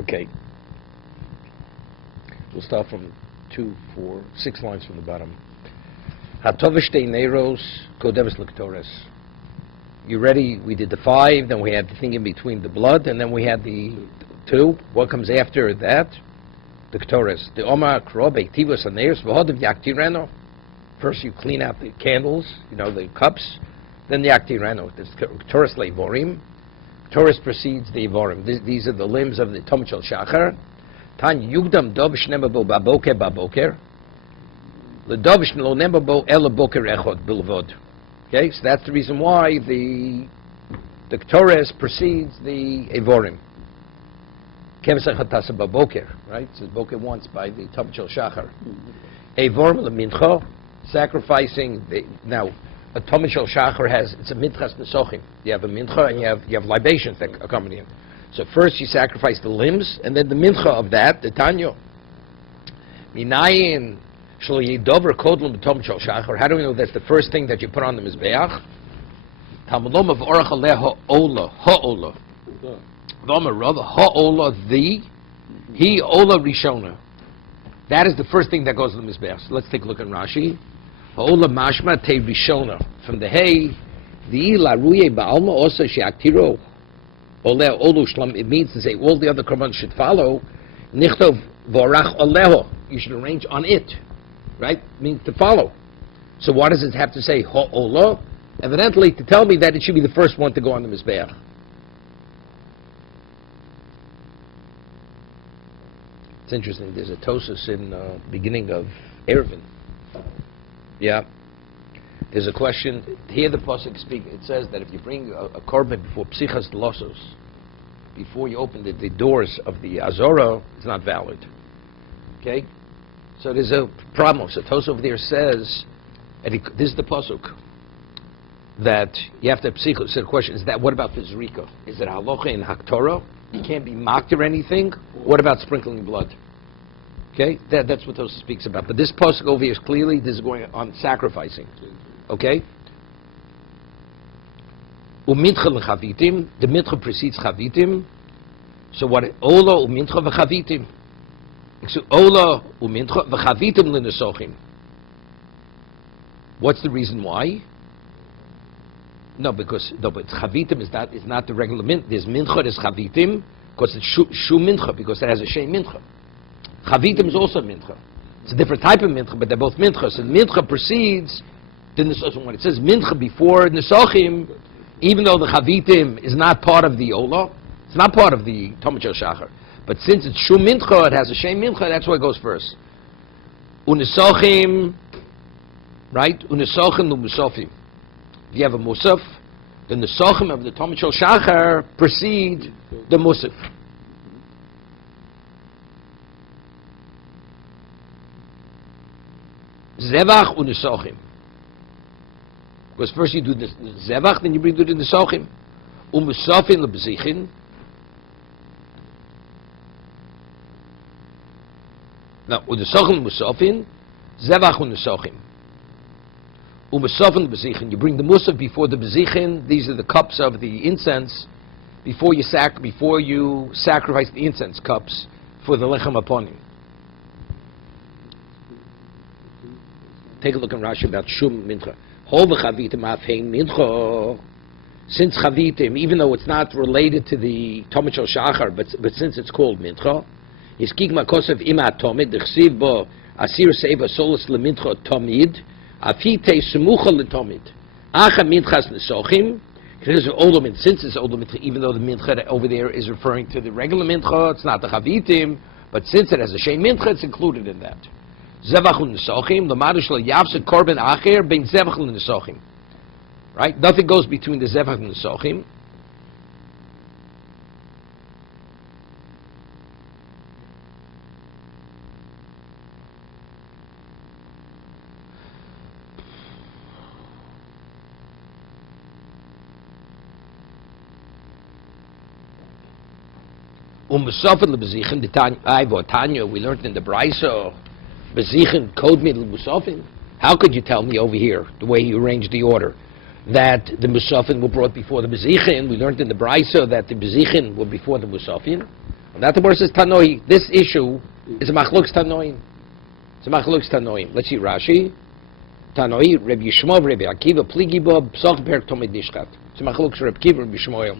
Okay. We'll start from 2, 4, 6 lines from the bottom. Hatovishtei Neros Kodevis Lectores. You ready? We did the 5, then we had the thing in between the blood, and then we had the 2. What comes after that? The Ktores. The Oma Krobe Tivos Aneros V'Hodav Yaktireno. First you clean out the candles, the cups, then the Yaktireno. There's Ktores Leivorim. Ktores precedes the Ivorim. These are the limbs of the Talmud Shel Shachar. Tan Yugdam Dov Shnemabo Baboker Baboker. L'Dov Shlo Nemabo Ela Boker Echod Bilvod. Okay, so that's the reason why the Ktores precedes the Ivorim. Kevesachatasa Baboker, right? It says Boker once by the Talmud Shel Shachar. Ivorim LeMincha, sacrificing now. A Talmud Shel Shachar it's a minchas nesochim. You have a mincha and you have libations that accompany it. So first you sacrifice the limbs, and then the mincha of that, the tanyo. Minayin shlo yidover kodlum b'Talmud Shel Shachar. How do we know that's the first thing that you put on the mizbeach? Talmudom of orach aleh ha'ola, ha'ola. V'omer Rav ha'ola the, he ola rishona. That is the first thing that goes on the mizbeach. So let's take a look at Rashi. Ha'ola mashma te rishona. From the hay, the la ruye ba'alma also she'aktiro. Oleh olu shlam. It means to say all the other korban should follow. Nichtov vorach oleho. You should arrange on it, right? Means to follow. So what does it have to say? Ha'ola. Evidently to tell me that it should be the first one to go on the mizbeach. It's interesting. There's a tosus in beginning of Eruvin. Yeah. There's a question. Here the pasuk speaks. It says that if you bring a korban before psichas losos, before you open the doors of the azora, it's not valid. Okay. So there's a problem. So Tos over there says, and this is the pasuk, that you have to have psichos. So the question is that what about the zrika? Is it halacha in haktorah? You can't be mocked or anything. What about sprinkling blood? Okay, that's what Tosa speaks about. But this pasuk over here is clearly this is going on sacrificing. Okay. U'mincha l'chavitim. The mincha precedes chavitim. So what? Ola u'mincha v'chavitim. So ola u'mincha v'chavitim l'nesochim. What's the reason why? No, but chavitim is not the regular mincha. There's mincha, there's chavitim, because it's shu mincha, because it has a shem mincha. Chavitim is also mincha. It's a different type of mincha, but they're both minchas. And mincha precedes the nesochim. When it says mincha before nesochim, even though the chavitim is not part of the olah, it's not part of the Talmud Shel Shachar. But since it's shu mincha, it has a shem mincha, that's why it goes first. Unesochim, right? Unesochim u'musofim. If you have a musaf, then the sochim of the Talmud Shel Shachar precede the musaf. Zevach u'nesochim. Because first you do the zevach, then you bring it in the sochim. U'musafin le'bezichin. Now, u'nesochim u'musafin, zevach u'nesochim. U'musafin le'bezichin. You bring the musaf before the bezichin. These are the cups of the incense. Before you sacrifice the incense cups for the lechem aponim. Take a look in Rashi about shum mincha. Hol v'chavitim afhein mincha. Since chavitim, even though it's not related to the Talmud Shel Shachar, but since it's called mincha, is kigma kosev ima tomid d'chsiv bo asir seva solos lemincha tomid afite semucha letomid acha minchas nesochim. Since it's older mincha, even though the mincha over there is referring to the regular mincha, it's not the chavitim, but since it has a shem mincha, it's included in that. Zevach u'nesochim, l'madu shel yavsek korban acher bein zevach u'nesochim. Right? Nothing goes between the zevach and the nesochim. U'musafet le'bezichin, Tanya, we learned in the Brayso, bezichin kod mid l'musafin. How could you tell me over here, the way you arranged the order, that the musafin were brought before the bezichin? We learned in the Brayso that the bezichin were before the musafin. Not the word says Tanoi. This issue is a machlokes Tanoim. It's a machlokes Tanoim. Let's see Rashi. Tanoi, Reb Yishmael, Reb Akiva, Pligi Bo, Psoch Perk Tomid Nishkat. It's a machlokes Reb Akiva, Reb Yishmael.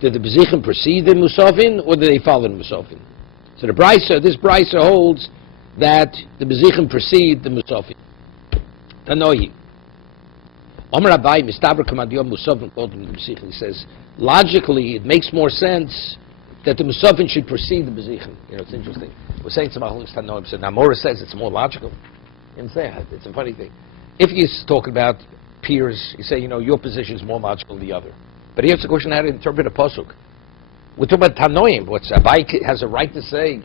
Did the Bezichim precede the Musafin, or did they follow the Musafin? So this Brisa holds that the Bezichim precede the Musafin. Tanoi. Omer Abai, Mistabra Kamadiyom Musafin, he says, logically, it makes more sense that the Musafin should precede the Bezichim. It's interesting. We're saying some machlokes Tanoim, so Namora says it's more logical. It's a funny thing. If you talk about peers, you say, your position is more logical than the other. But here's the question how to interpret a pasuk. We're talking about Tanoim. Abai has a right to say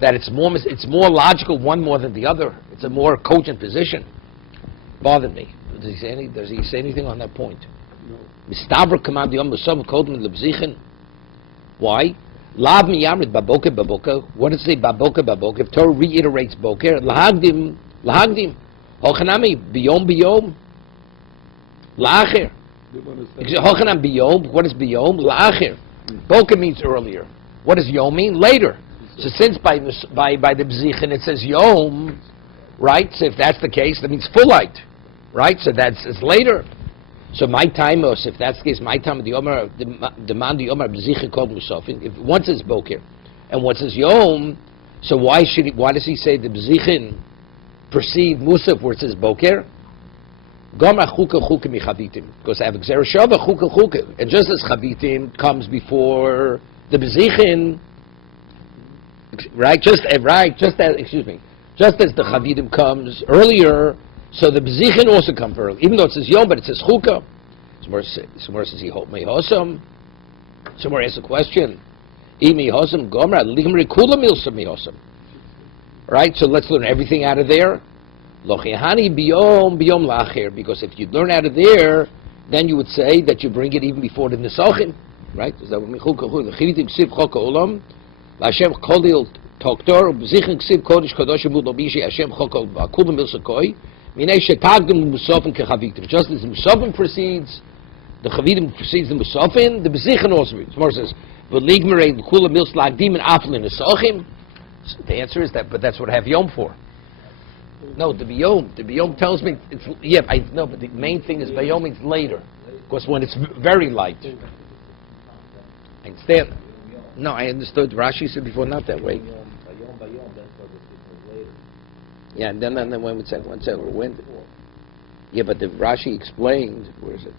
that it's more logical one more than the other. It's a more cogent position. Bothered me. Does he say anything on that point? Mistabra command yom musav kodem lebzichin. Why? Lav miyamrit baboker baboker. What does it say baboker baboker? If Torah reiterates boker, lahagdim. Hochanami biyom la'acher. Hochanam biyom. What is biyom? La'acher. Boker means earlier. What does yom mean? Later. So since by the bzichin it says yom, right? So if that's the case, that means full light, right? So it's later. So my time, if that's the case, my time of the Omer, demand the Omer b'zichin called musafin. If once it's boker and once it's yom, so why does he say the b'zichin precede musaf where it says boker? Gomra chuka chuka michavitim, because I have gzera shava chuka chuka, and just as chavitim comes before the b'zichin, right? Just as the chavitim comes earlier. So the Bezichim also come early, even though it says Yom, but it says Chuka. Somewhere says he hope mehosam. Somewhere asks a question. Mehosam gomra ligam rekula milsa mehosam. Right. So let's learn everything out of there. Lochihani biyom lacher. Because if you learn out of there, then you would say that you bring it even before the Nesachim. Right. Is that what Chuka chuka? Chivitim ksiv choka olam. Lashem kolil toktor Bezichim ksiv kodesh kadosh mudobishi Hashem choka akula milsa koi. Just as the Musafin precedes, the Chavidim precedes the Musafin, the Bezichim also precedes. Tomorrow says, the answer is that, but that's what I have Yom for. No, the Biyom tells me, I know, but the main thing is Bayom means later. Because when it's very light. I understand. No, I understood. Rashi said before, not that way. Yeah, and then when we said when? Yeah, but the Rashi explained. Where is it?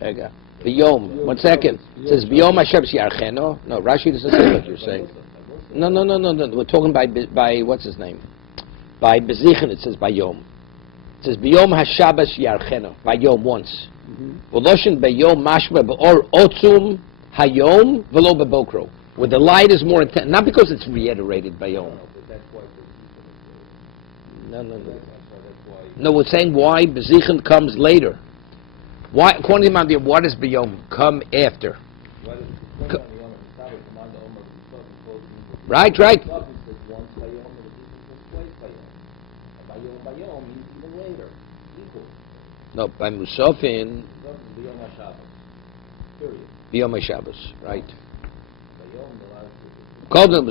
Ega. Biyom. 1 second. It says Biyom Hashem Yarcheno. No, Rashi doesn't say what you're saying. No. We're talking by what's his name? By Bezichim. It says by Yom. It says Biyom Hashabas Yarcheno. By Yom once. V'loshin Biyom Mashma B'or Otzum Hayom V'lo B'Bokro. Where the light is more intense, not because it's reiterated by Yom. No, we're saying why Bezichim comes later. Why, according to Mandir, what does B'Yom come after? Right. No, by Musafin, B'Yom HaShabbos, right. Called them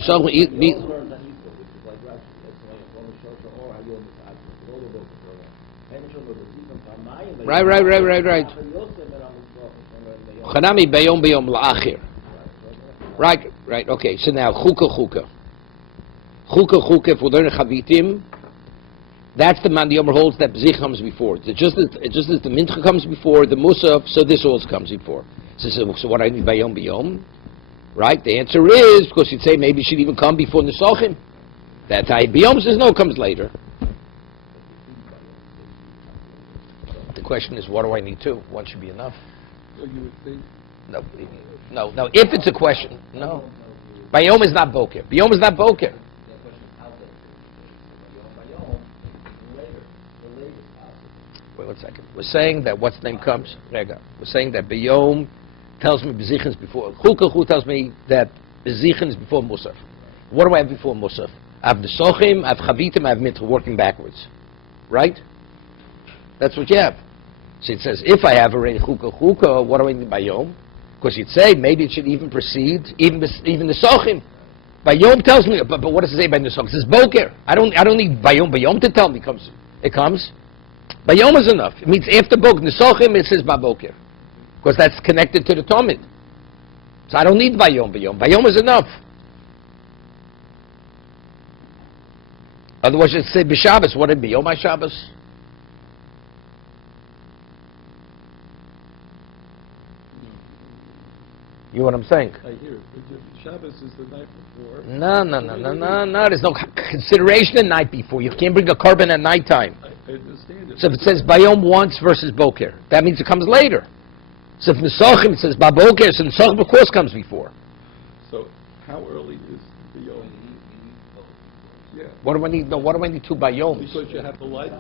right. Chanami beyom la'achir. Right. Okay. So now chuka. If we learn Chavitim, that's the man the Yomer holds that B'zich comes before. It's just as the Mincha comes before the Musaf, so this also comes before. So what I mean beyom. Right? The answer is, because you'd say maybe it should even come before Nesachim. That Biyom says no, it comes later. The question is, what do I need two? One should be enough. So you would think? No. If it's a question, no. Biyom is not Boker. Biyom is not Boker. Wait 1 second. We're saying that what's name comes? We're saying that Biyom tells me Bezichim is before. Chuka tells me that Bezichim is before Musaf. What do I have before Musaf? I have the Sochim, I have Chavitim, I have Mitch, working backwards. Right? That's what you have. So it says, if I have already Chuka, what do I need by Yom? Because you'd say maybe it should even precede even the Sochim. Bayom tells me, but what does it say by Nesochim? It says Boker. I don't need Bayom to tell me it comes. Bayom is enough. It means after Boker. Nesochim it says Baboker. Because that's connected to the Talmud. So I don't need Bayom. Bayom is enough. Otherwise you'd say B'Shabbos. What would be Yom HaShabbos? You know what I'm saying? I hear it. Shabbos is the night before. No. There's no consideration the night before. You can't bring a carbon at nighttime. I understand it. So if it says Bayom once versus Boker, that means it comes later. So if Nesachim it says Baboker, so Nesachim of course comes before. So how early is the Yom? Yeah. What do I need? No, what do I need two Bayoms? Because you have the light.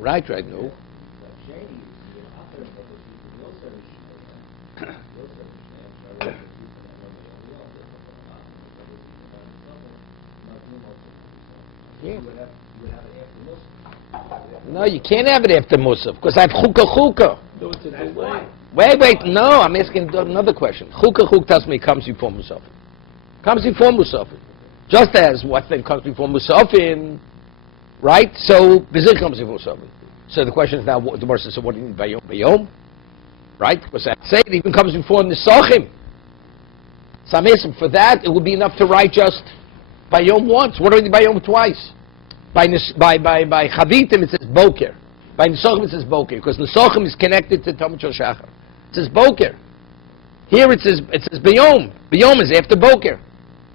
Right, no. Yeah. No, you can't have it after Musaf, because I have Chukah. No, it's a delay. Wait, no, I'm asking another question. Chukah tells me it comes before Musaf. Comes before Musaf. Just as what then comes before Musafin, right? So, Bezir comes before Musaf. So the question is now, the Gemara says, so what do you mean by Yom? Right? Because I say it even comes before Nesachim. So I'm asking, for that, it would be enough to write just Bayom once. What do I need Bayom twice? By Chavitim it says Boker. By Nesachim it says Boker. Because Nesachim is connected to Talmud Shel Shachar. It says Boker. Here it says Bayom. Bayom is after Boker.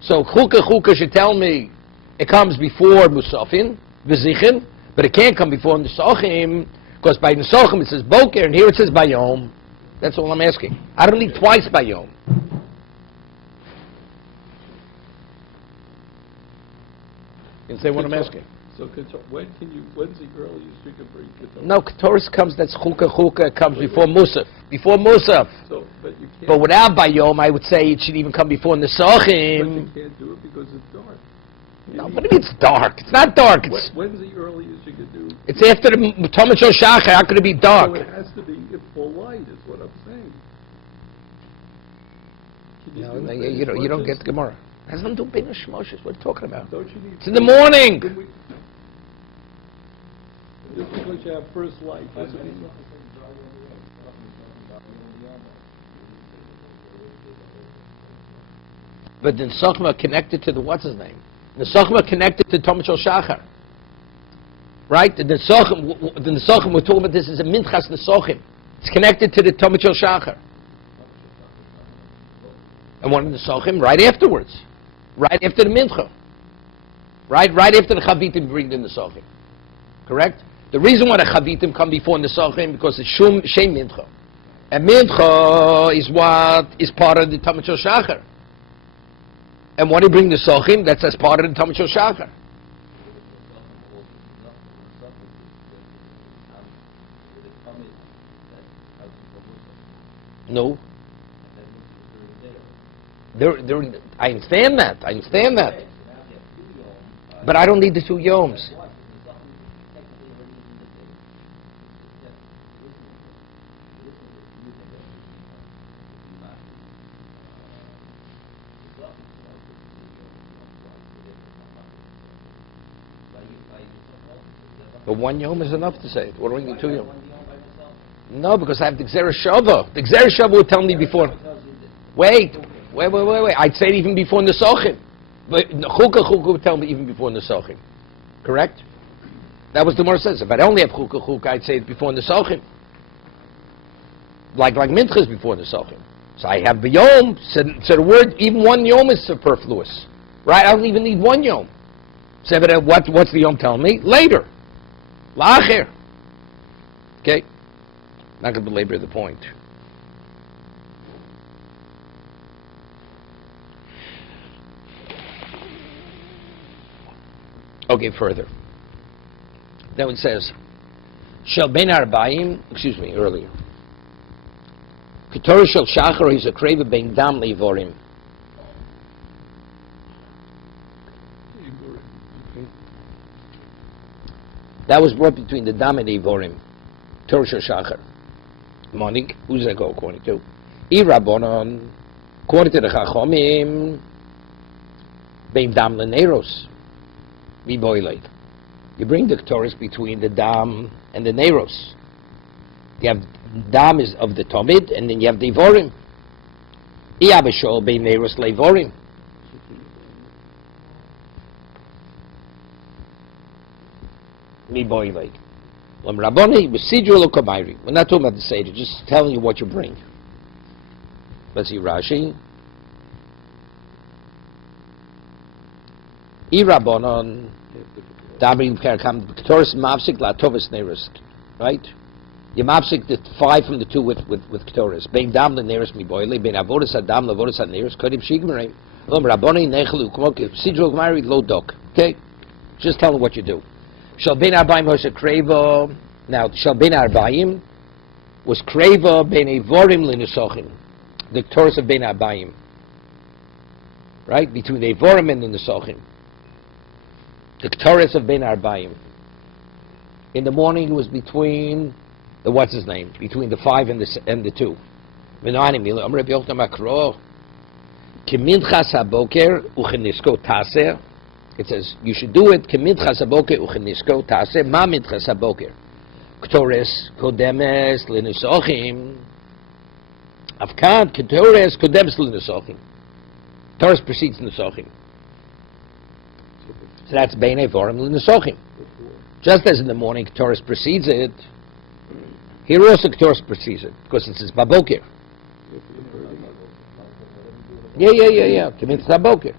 So Chukah should tell me it comes before Musafin, V'zichin, but it can't come before Nesachim, because by Nesachim it says Boker, and here it says Bayom. That's all I'm asking. I don't need twice Bayom. You say what I'm asking? So when's the earliest you can bring Ketores? No, Ketores comes, that's Chukah comes before Musaf. Before Musaf. So, but you can't. But without Bayom, I would say it should even come before But Nesachim. you can't do it because it's dark. No, but it's dark. It's not dark. When's the earliest you can do? It's after the Talmud Shel Shachar. How could it be dark? So it has to be in full light, is what I'm saying. No, you don't get the Gemara. It has nothing to do with Beinah Shmoshes. What are you talking about? Don't you need? It's in the morning. Just because you have first light doesn't mean. But the Nesachim are connected to the what's his name? The Nesachim are connected to Talmud Shel Shachar. Right? The Nesachim we're talking about, this is a Minchas Nesachim. It's connected to the Talmud Shel Shachar. And one of the Nesachim right afterwards. Right after the Mincha. Right after the Chavitim bring the Nesachim. Correct? The reason why the Chavitim come before Nesachim because it's Shem Mincha. And Mincha is what is part of the Talmud Shel Shachar. And when you bring the Nesachim, that's as part of the Talmud Shel Shachar. No. I understand that. But I don't need the two yoms. But one yom is enough to say it. What do I need two yom? No, because I have the Gzera Shava. The Gzera Shava would tell me before. Wait. I'd say it even before Nesachim. But Chukah would tell me even before Nesachim. Correct? That was the Gemara says. If I only have Chukah, I'd say it before Nesachim. Like Minchas before Nesachim. So I have B'yom. So the word, even one yom is superfluous. Right? I don't even need one yom. So what's the yom telling me? Later. La'acher. Okay? Not going to belabor the point. Okay, further. Then it says, Shel ben arbaim, earlier. Ketorah shel shachar is a kreva ben dam leivorim. That was brought between the Dam and the Ivorim. Torah Shachar. Morning, who's that go according to? Rabbanon, according to the Chachomim, Bein Dam Leneros. Mi boiled. You bring the Torahs between the Dam and the Neros. You have Dam is of the Talmud, and then you have the Ivorim. Iyabashol Bein Neros Leivorim. Mi boiled. Rabboni, Besidual Komairi. We're not talking about the Seder, just telling you what you bring. Let's see Rashi. Rabbanon, Dabri Perakam, Ktoris Mavsik La Tovis Neris. Right? You Mavsik the 5 from the 2 with Ktoris. Bein Dam the Neris Mi Boile, Bein Avodas Adam, Lavodas Neris, Kodim Shigmarim. Rabboni, Nechelu, Komoke, Besidual Komairi, Lo Dok. Okay? Just tell them what you do. Shal ben Arbaim was a kreva. Now, Shal ben Arbaim was kreva ben Evorim l'Nesochim. The Torah of ben Arbaim. Right? Between the Evorim and the Nesochim. The Torah of ben Arbaim. In the morning, it was between the, what's his name? Between the 5 and the 2. V'no'anim, Amr Rabbi Yochanan Makro. K'minchas haboker u'chenisko taser. It says, you should do it, k'minchas haboker u'chenisko taseh, ma minchas haboker. Ktores kodemes l'nesochim. Afkan, ktores kodemes l'nesochim. Torah precedes nesochim. So that's bein evorim l'nesochim. Just as in the morning, Torah precedes it, here also Torah precedes it, because it says baboker. Yeah. K'minchas haboker.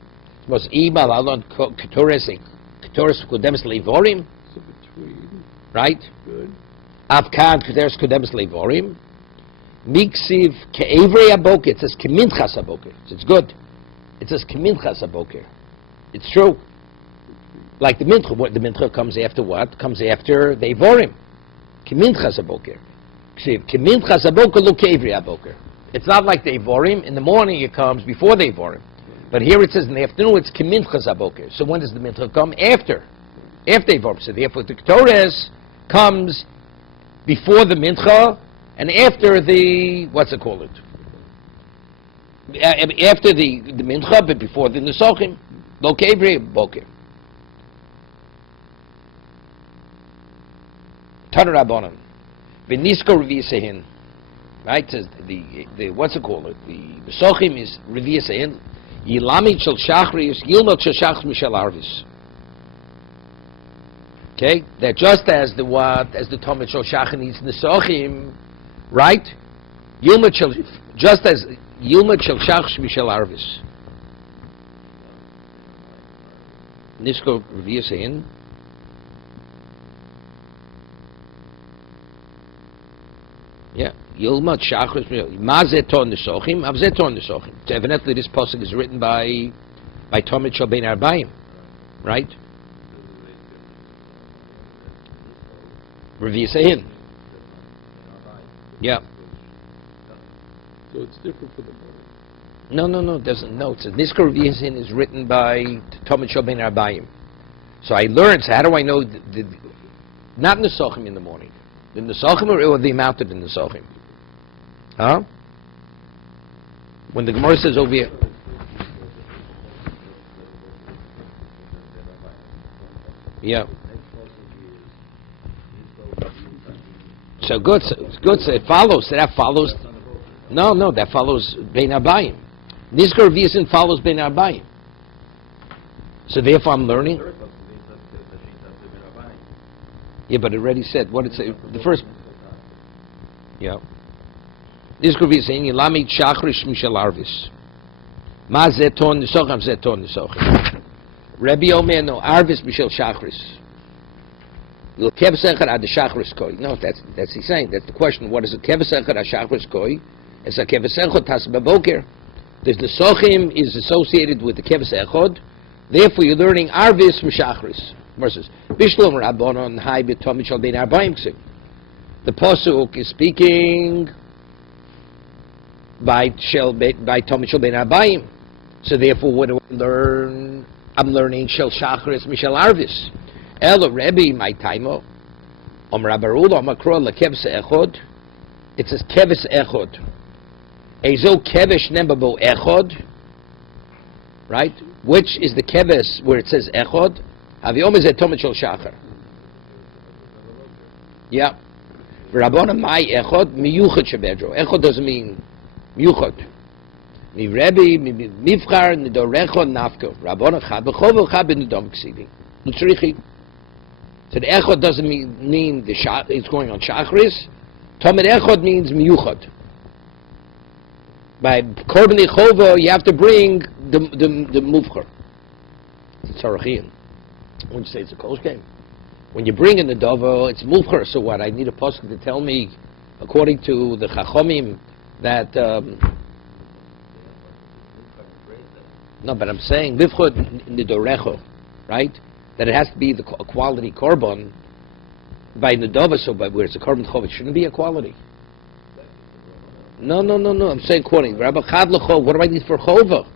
Was Iba Lalon Ktores Kodemes Levorim? Right? Good. Avkan Ktores Kodemes Levorim. Miksiv Ke'evrei Aboker. It says Keminchas Aboker. It's good. It says Keminchas Aboker. It's true. Like the Mincha. The Mincha comes after what? Comes after the Evorim. Keminchas Aboker. Keminchas Aboker lo Ke'evrei Aboker. It's not like the Evorim. In the morning it comes before the Evorim. But here it says in the afternoon it's Keminchas Aboker. So when does the Mincha come? After Evorim. So therefore the Ktores comes before the Mincha and after the, what's it called? After the Mincha, but before the Nesochim. Lo Ke'evrei Aboker. Tana Rabbanan. V'nisko Revi'asehin. Right? It says the what's it called? The Nesochim is Revi'asehin. Yilamid shel shachris, yilmot shel shachris mishel arvis. Okay, that just as the Talmud shel shachar needs nesochim, right? Just as yilmot shel shachris mishel arvis. Nisko revius in. Yeah. Yilmat Shachris Mazeton Nesochim, Avzeton Nesochim. So evidently this pasuk is written by Talmud Shel Ben Arbaim, right? Revi'asehin. Yeah. So it's different for the No, it doesn't. No, it says Nisko Revi'asehin is written by Talmud Shel Ben Arbaim. So I learned. So how do I know? Not Nesochim in the morning. The Nesochim or the amount of the Nesochim? Huh? When the Gemara says over here, yeah. So good. So it follows. So that follows. No. That follows Bein Arbaim. Nizkor V'Yisin follows Bein Arbaim. So therefore, I'm learning. Yeah, but it already said what it said. The first. Yeah. This could be saying Yilamid Shachrish Mishel Arvis. Ma Zeton Nisochim Zeton Nisochim. Rabbi Omer no Arvis Mishel Shachris. Will Kevsecher ad Shachris Koi? No, that's he's saying. That's the question. What is a Kevsecher ad Shachris Koi? It's a Kevsecher Tas Baboker. The Nisochim is associated with the Kevsechod. Therefore, you're learning Arvis Mishachris. Versus Bishlom Rabbanon Hai B'Tomid Shal Bein Arbaim Ksiv. The pasuk is speaking by Tomid Shal Bein Arbaim. So therefore, what do I learn? I'm learning Shel Shachris Mishel Arvis. Elo Rebbe my taimo. It says keves echod. Ezo keves nembabo echod. Right? Which is the keves where it says echod? Haviyom is a tomit shel shachar. Yeah. V'rabona mai echod miyuchad shebedro. Echod doesn't mean miyuchad. Mi Rebbe, mi mivchar, nidorecho nafko. Rabona chad b'chovo chad b'nidom ksidi. L'tzrichi. So the echod doesn't mean it's going on shachris. Tomid echod means miyuchad. By korban echova, you have to bring the muvchar. It's tzarachim. When you say it's a kosher game. When you bring in the dovo, it's muvchar. So what? I need a pasuk to tell me, according to the chachomim, that no, but I'm saying mivchar nidorecho, right? That it has to be a quality korban by nedova. So by where it's a korban chov, it shouldn't be a quality. No. I'm saying quoting Rabbi Chad L'chov. What do I need for chova?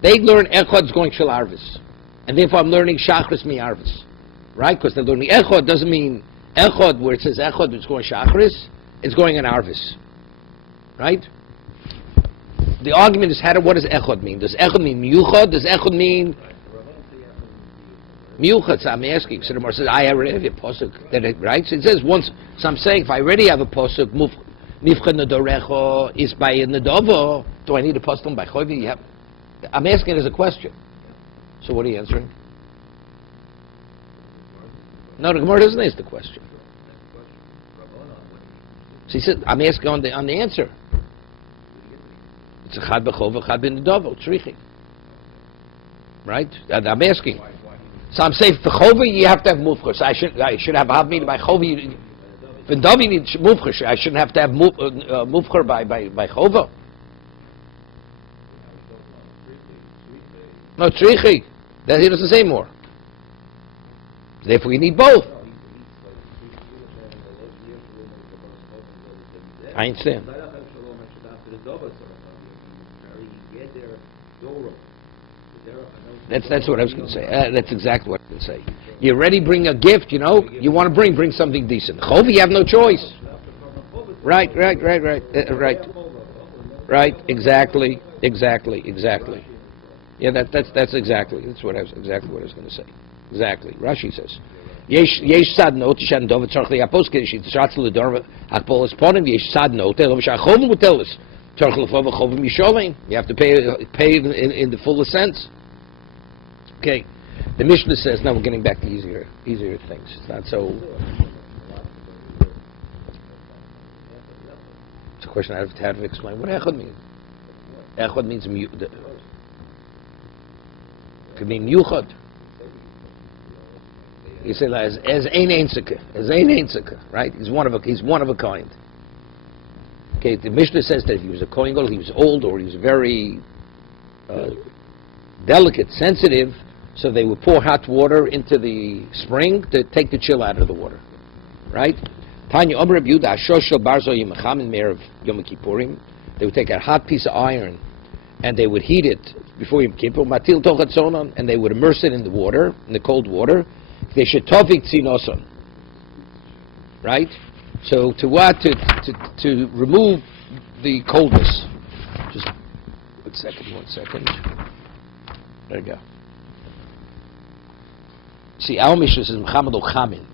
They learn echad's going shel arvis, and therefore I'm learning shachris mi arvis. Right? Because they're learning echod doesn't mean echod where it says echod it's going shachris, it's going an arvis. Right? The argument is what does echod mean? Does echod mean miyuchad? Does echod mean miyuchad? So I'm asking. So the Gemara says, I already have a posuk. Right? So it says once. So I'm saying if I already have a posuk, mifchad nedorecho is by a nedovo. Do I need a posuk by chovi? I'm asking it as a question. So what are you answering? No, the Gemara doesn't ask the question. She said, I'm asking on the answer. It's a chad b'chova, chad b'nedovo, tzrichi. Right? And I'm asking. So I'm saying for chova you have to have mufchar. So I should have havmina by chova. For dovi you need mufchar. I shouldn't have to have mufchar by chova. No, tzrichi. That he doesn't say more. Therefore, you need both. I understand. That's what I was going to say. That's exactly what I was going to say. You already bring a gift, you want to bring something decent. Chova, you have no choice. Right. Right. Exactly. Yeah, that's exactly. That's what I was going to say. Exactly. Rashi says, "Yesh sadnot shandov tzarich liyapos kedish tzarich ledor hakpolas ponim yesh sadnot elov shachovim utelis tzarich lefov chovim yisholim." You have to pay in the fullest sense. Okay, the Mishnah says. Now we're getting back to easier things. It's not so. It's a question I have to explain. What echad means? Echad means could mean yuchad. You say as ein einzike, right? He's one of a kind. Okay, the Mishnah says that if he was a kohen gadol, he was old or he was very delicate, sensitive, so they would pour hot water into the spring to take the chill out of the water, right? Tanya Omer Rabbi Yehuda Ashosh Shel Barzo Yimacham in Meir of Yom Kippurim. They would take a hot piece of iron and they would heat it before Yom Kippur, matil tochat sonon, and they would immerse it in the water, in the cold water. They should tovik tzinoson, right? So to what? To remove the coldness. Just one second. There you go. See, our Mishnah says Muhammad Chamin,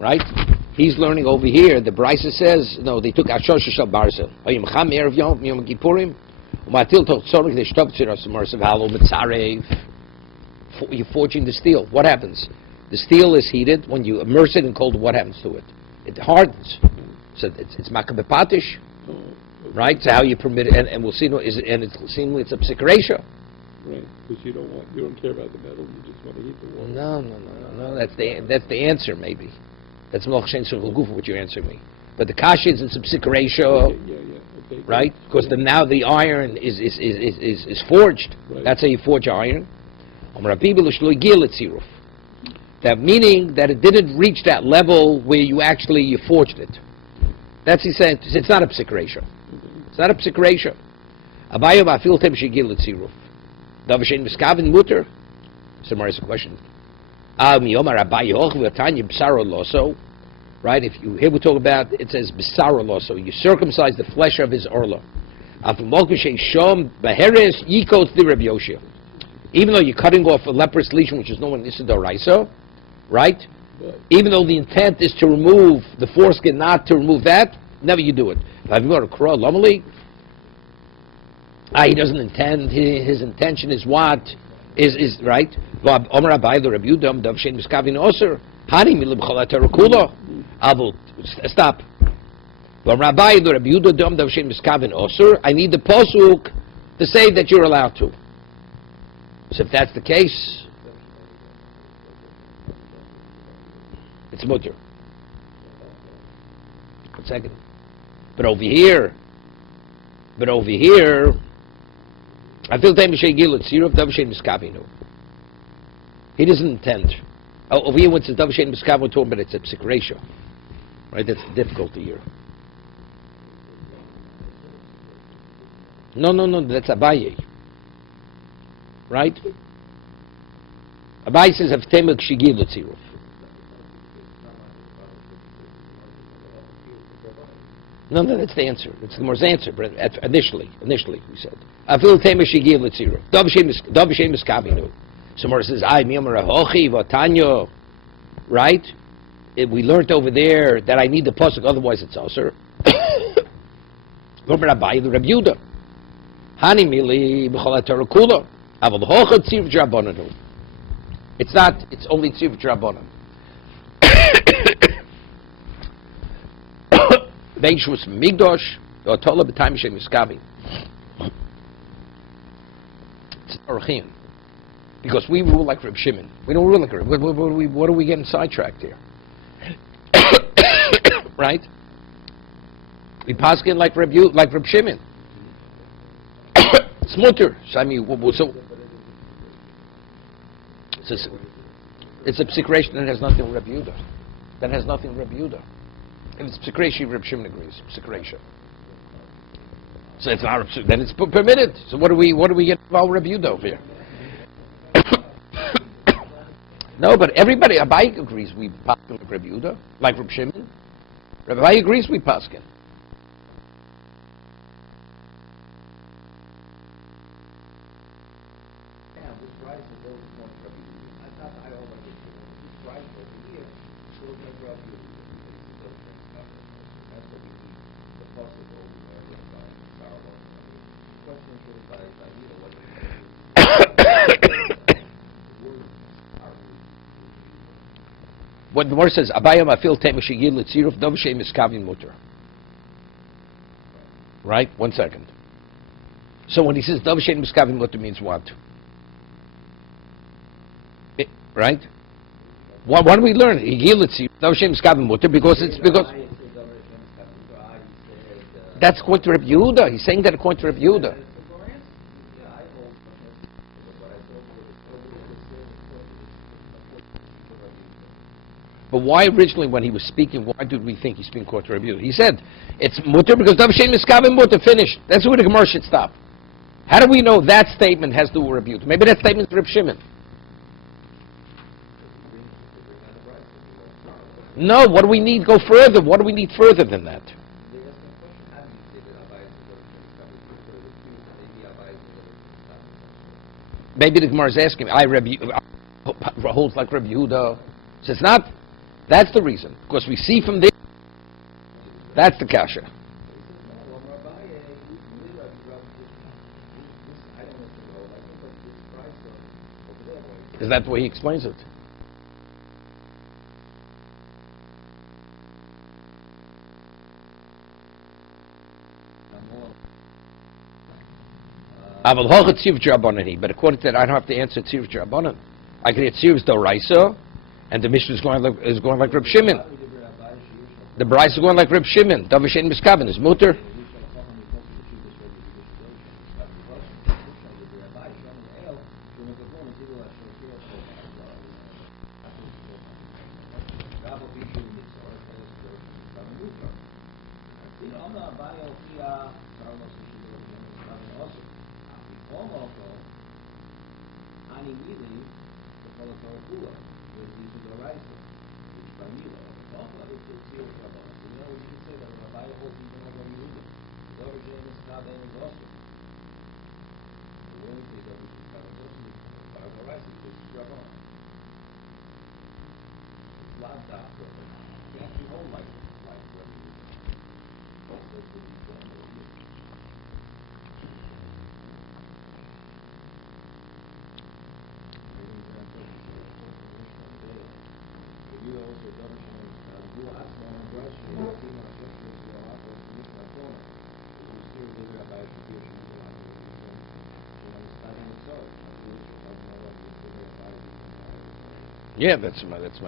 right? He's learning over here. The Brisa says no. They took Ashosh Shel Barzel. Oyim Cham Erev Yom Kippurim. Umatil Toch Tzorich They Shtov Tziras Marsav Halo Mitzarev. You're forging the steel. What happens? The steel is heated. When you immerse it in cold, what happens to it? It hardens. So it's makabepatish, right? So how you permit it, and we'll see. It's a psik ratio. Right, because you don't care about the metal. You just want to heat the water. No. That's the answer. Maybe that's what you're answering me. But the kasha is in some psik ratio. Yeah. Okay. Right? Because now the iron is forged. Right. That's how you forge iron. That meaning that it didn't reach that level where you forged it. That's he said. It's not a psik ratio. It's not a psik ratio. Abayo ba'afil tem shegil etziruf. Davashin miskavin muter. So there is a question. Miyomar Abayo v'tanya b'saro loso. right? If you here we talk about, it says B'sarolo, so you circumcise the flesh of his orlo. Even though you're cutting off a leprous lesion, which is no one Isidoraisa, right? Even though the intent is to remove the foreskin, not to remove that, never you do it. If you go to Kro Lomali, he doesn't intend, his intention is what? Is right? Stop. I need the posuk to say that you're allowed to. So if that's the case, it's mutter. 1 second. But over here, I feel he doesn't intend. Over here, when it's a Dav Shein Miskav, we're talking about it's a psik ratio. Right? That's the difficulty here. No, that's Abaye. Right? Abaye says, Avtem Kshigil L'tziruf. No, that's the answer. It's the Gemara's answer, but initially we said. Afil Tema Shigil L'tziruf. Dav Shein Miskavinu. So Gemara says, Ay, Miyamar Ahochi, Vatanyo. Right? We learned over there that I need the pasuk, otherwise it's also. Rabbi Rabbi Yehuda. Hani mili b'chol haTorah kula. Aval hocha tziv d'rabbanan. It's not. It's only tziv d'rabbanan. Beishus migdosh or tola b'tayim shem miskavi. It's arachin. Because we rule like Reb Shimon. We don't rule like Reb. What are we getting sidetracked here? Right? We paskin like Reb Shimon. It's mutter. So I mean, so it's a psikration that has nothing with Reb Yehuda. That has nothing with Reb Yehuda. If it's psikration, Reb Shimon agrees. Psikration. So it's not. Then it's permitted. So what do we get about Reb Yehuda over here? No, but everybody, Abai agrees we paskin like Reb Yehuda, like Reb Shimon. Rabbi agrees we paskin. What the verse says, Abayam afil temeshigil letziruf dav sheim miskavin mutter. Right? 1 second. So when he says dav sheim miskavin mutter means what? Right? Why do we learn higil letziruf dav sheim miskavin mutter? Because that's according to Reb Yehuda. He's saying that according to Reb Yehuda. But why originally, when he was speaking, why did we think he's speaking according to Reb Yehuda? He said it's mutter because dav shein miskavin mutter, finished. That's where the Gemara should stop. How do we know that statement has to do with Reb Yehuda? Maybe that statement is Reb Shimon. No, what do we need? Go further. What do we need further than that? Maybe the Gemara is asking me, I holds like Reb Yehuda. So it's not. That's the reason. Because we see from there, that's the kasha. Is that the way he explains it? But according to that, I don't have to answer tzivut drabanan. I can get tzivut doraisa. And the Mishnah is going like Reb Shimon. The Bryce is going like Reb Shimon. Dav shein miskavin is mutter. Yeah, that's my that's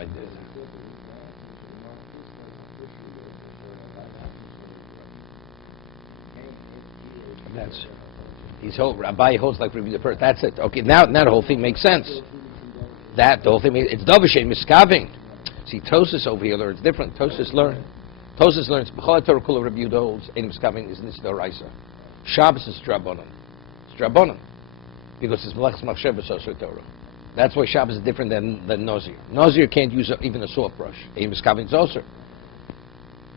Rabbi holds like Rabbi the first. That's it. Okay, now the whole thing makes sense. That the whole thing it's Dovashay Miskaving. See, Tosis over here learns different. Tosis learns B'chol Torah Kula Rabbi Yehuda holds Ein Miskaving is Nista Raisa. Shabbos is Drabonon. It's Drabonon because it's Melech's Machshavas Osir Torah. That's why Shabbos is different than Nazir. Nazir can't use even a soft brush. Ein Miskaving is also.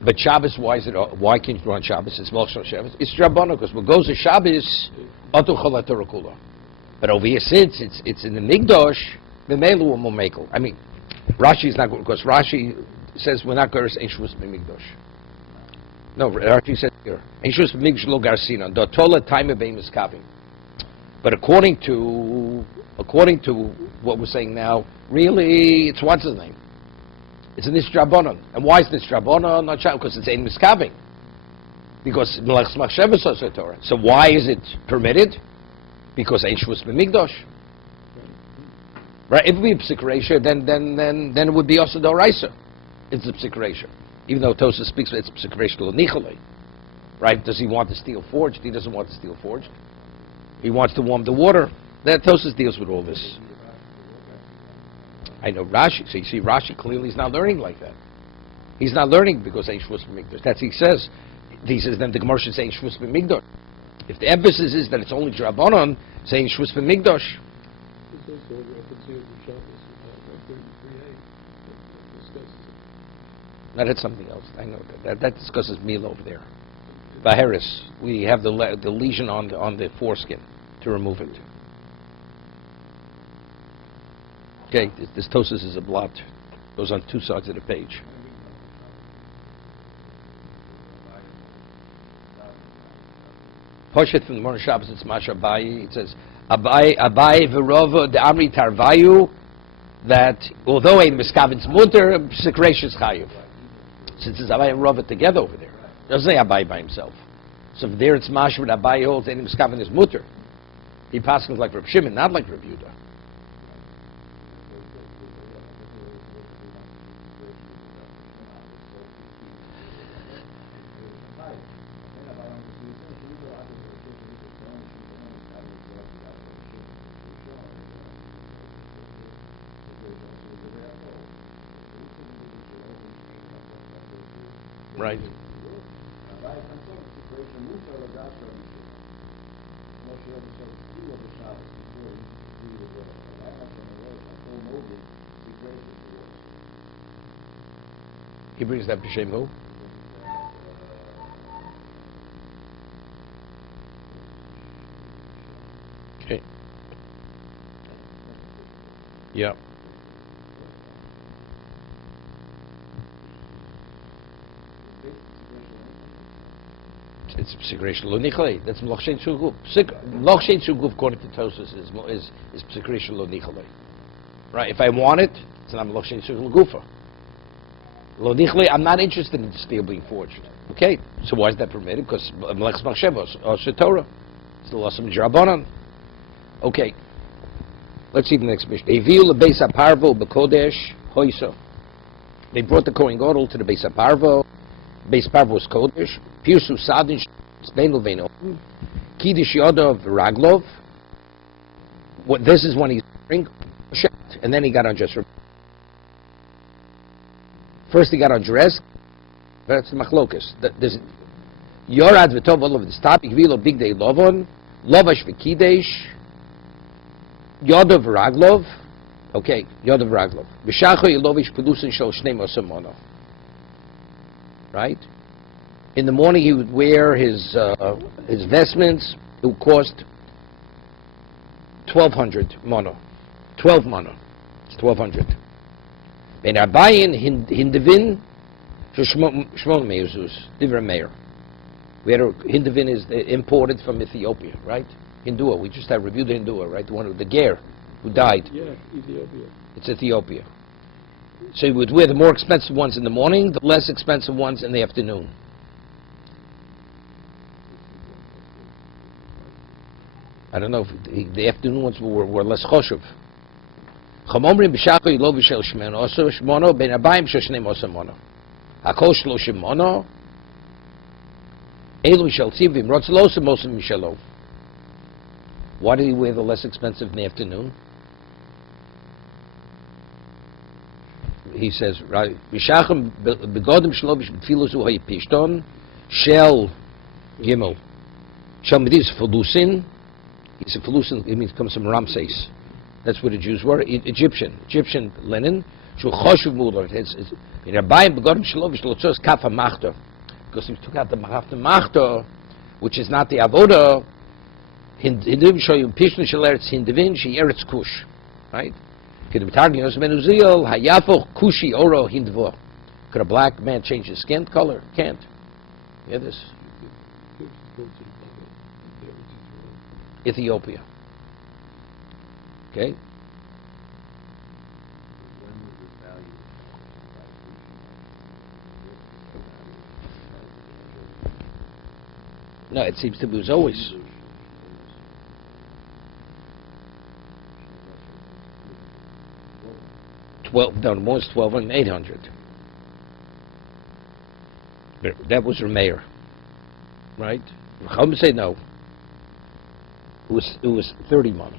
But Shabbos, why can't you do on Shabbos? It's Melech's Shabbos. It's Drabonon because what goes to Shabbos Otu Chol Torah Kula. But over here, since it's in the Migdosh, the Melu Momekel. I mean, Rashi is not good because Rashi says we're not going to Ein Shvus B'Migdosh. No, Rashi says here Ein Shvus B'Migdosh Lo Garsina Dotola Time Beim Miskaving. But according to what we're saying now, really, it's what's his name? It's an Nisdrabonon. And why is Nisdrabonon not Shabbos? Because it's Ein Miskaving. Because Melech's Machshavas Osir Torah. So why is it permitted? Because Ein Shvus B'Migdosh. Right? If it would be Psik Reisha, then it would be also Doraisa. It's a Psik Reisha. Even though Tosa speaks, it's Psik Reisha L'Nicholei. Right? Does he want the steel forged? He doesn't want the steel forged. He wants to warm the water. That Tosa deals with all this. I know Rashi. So you see, Rashi clearly is not learning like that. He's not learning because Ein Shvus B'Migdosh. That's he says. He says then the Gemara should say Ein Shvus B'Migdosh. If the emphasis is that it's only Drabonon, say Ein Shvus B'Migdosh. Now that's something else. I know that discusses meal over there. Baharis, we have the lesion on the foreskin to remove it. Okay, this Tosis is a blot. Goes on two sides of the page. Poshet from the morning Shabbos, it's Masha Abayi. It says, Abayi v'rova de Amri Tarvayu, that although Ein Miskavin's mutter, Psik Chayiv. Since it's Abayi and Rova together over there. It doesn't say Abayi by himself. So there it's Masha, but Abayi holds Ein Miskavin is mutter. He passes like Reb Shimon, not like Reb Yehuda. Right. He brings that b'shem who? Okay. Yeah. It's Psikresh Lo Nicholei. That's Melech Shein Tzuguf. Melech Shein Tzuguf, according to Tosus, is Psikresh Lo Nicholei. Right? If I want it, it's not Melech Shein Tzuguf Gufa. Lo Nicholei, I'm not interested in the steel being forged. Okay? So why is that permitted? Because Melech's Machshavos, or Torah. It's the loss of Drabonon. Okay. Let's see the next mission. Eviu lebeis aparvo b'kodesh hoiso. They brought the Kohen Gadol to the Beis Aparvo. Beis Aparvo was Kodesh. Pirsu Sadin Sbeinu Veino. Kiddush Yodov Raglov. This is when he's wearing and then he got undressed. First he got undressed. That's the Machlokas. Yorad v'tov all of this topic. Vilo Big Day Lovon. Lovash v'kidesh. Yodov Raglov. Okay, Yodov Raglov. V'shacho Yilovish Pelusin Shol Shnei Mosamono. right? In the morning he would wear his vestments. It would cost 1,200 mono. 12 mono. It's 1,200. Ben Abayin Hindevin Shmon Meirzus Divra Meir. We had Hindevin is imported from Ethiopia, right? Hindua. We just had reviewed the Hindua, right? The one with the Ger who died. Yeah, Ethiopia. It's Ethiopia. So you would wear the more expensive ones in the morning, the less expensive ones in the afternoon. I don't know if the afternoon ones were less choshev. Chamomrim b'shachar yilo b'shel shmeno oso shmono ben abayim shoshneim oso mono. Hakol shloshim mono elu shel tziv v'imrotz lo oso mosim mishalo. Why did he wear the less expensive in the afternoon? He says, right, b'shachar b'godim shlo b'filos u'hay pishton shel gimel shel medivs felusin. It's a felusin, it means it comes from Ramses. That's what the Jews were. Egyptian linen. Because he took out the machta, which is not the avoda. Hindivin shoyim pishnu sheleretz hindivin she eretz kush, right? Could a black man change his skin color? Can't. Yeah, this. Ethiopia. Okay? No, it seems to be was always. No, more is 12,800. That was Rameir, right? Chum say no. It was 30 mono.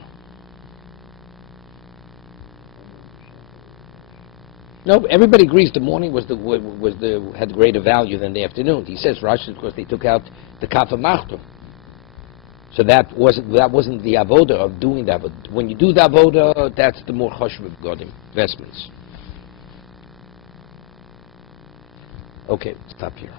No, everybody agrees the morning had greater value than the afternoon. He says Rashi because they took out the kafa machto. So that wasn't the avoda of doing that. But when you do the avoda, that's the more choshev of godim investments. Okay, stop here.